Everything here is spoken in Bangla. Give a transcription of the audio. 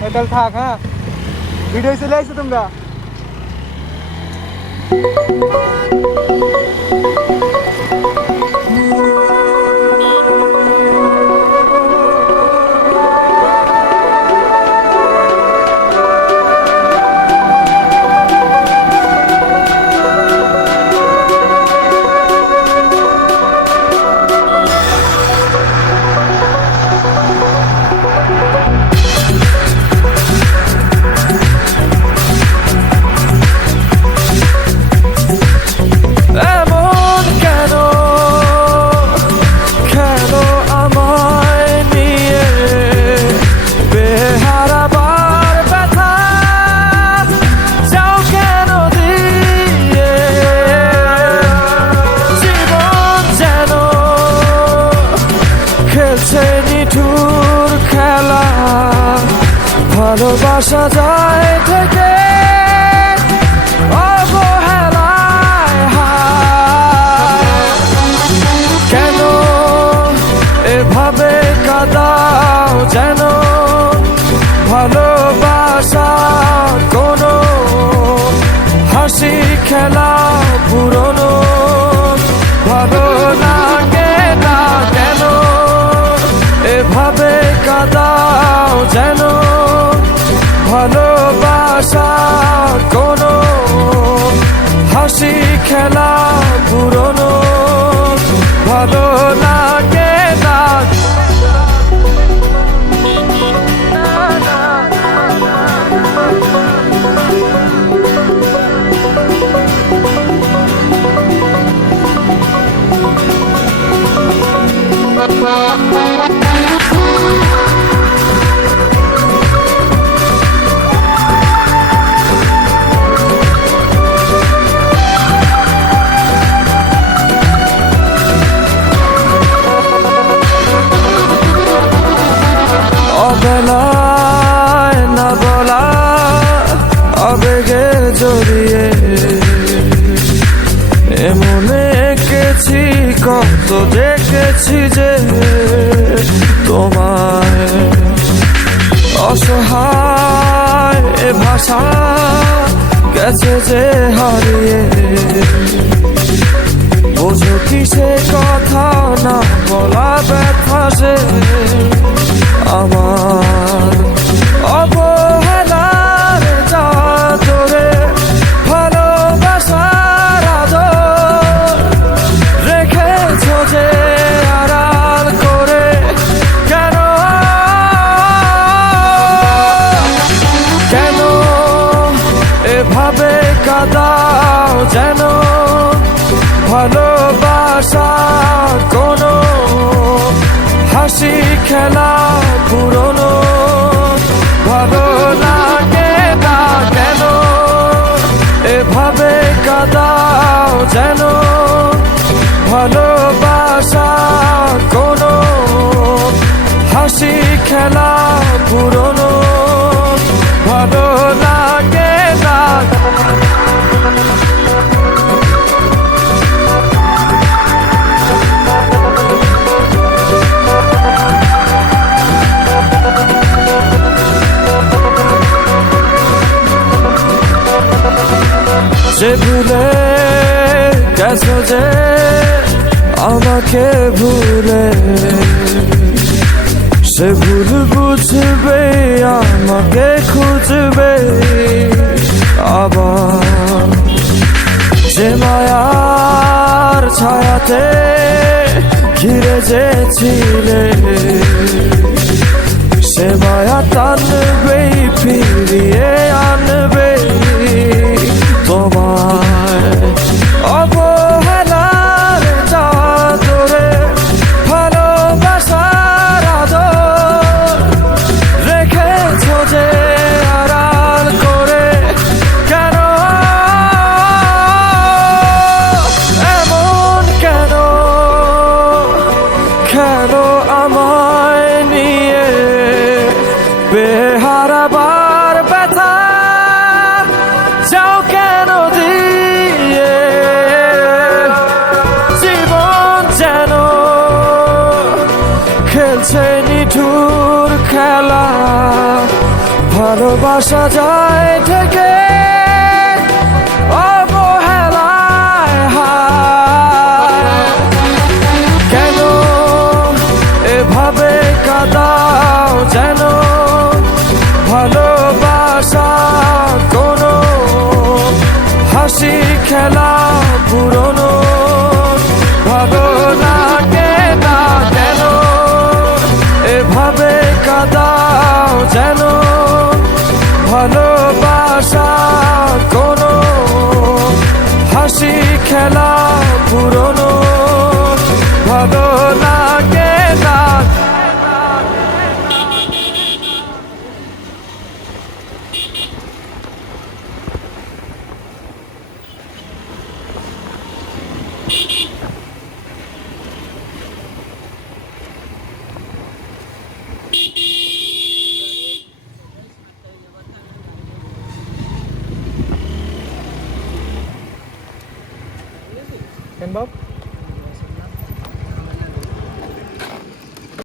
তাহলে থাক, হ্যাঁ ভিডিও চলে আসছো তোমরা। ভালোবাসা যায় থেকে অবহেলায় কেন এভাবে কাঁদাও যেন ভালোবাসা কোনো হাসি খেলা পুরনো ভালো লাগে না কেন এভাবে কাঁদাও যেন ভালোবাসা কোনো হাসি খেলা পুরনো ভালো লাগে না অবেলায় না বলা আবেগে জড়িয়ে এমনে এঁকেছি কত দেখেছি যে তোমায় অসহায় এ ভাষা গেছে যে হারিয়ে বোঝো কি সে কথা না বলা ব্যথা সে আমার অবহেলার চাদরে ভালোবাসার আদর রেখেছ যে আড়াল করে কেন কেন এভাবে কাঁদাও যেন ভালোবাসা কোনো হাসি খেলা পুরনো ভালো লাগে না কেন এভাবে কাঁদাও যেন ভালোবাসা কোনো হাসি খেলা পুরনো ভালো লাগে না যে ভুলে গেছো যে আমাকে ভুলে সে ভুল বুঝবে আমাকে খুঁজবে আবার যে মায়ার ছায়াতে ঘিরে যে ছিলে সে মায়া টানবে ফিরিয়ে আনবে তোমায় অবহেলার চাদরে ভালোবাসার আদর রেখেছ যে আড়াল করে কেন এমন কেন কেন আমায় নিয়ে বেহারাবার ব্যথা ভালোবাসা যায় থেকে অবহেলায় হায় কেন এভাবে কাঁদাও যেন ভালোবাসা কোনো হাসি খেলা পুরনো ভালো লাগে না কেন এভাবে কাঁদাও যেন ভালোবাসা কোনো হাসি খেলা পুরনো ভালো লাগে না কেন বাপ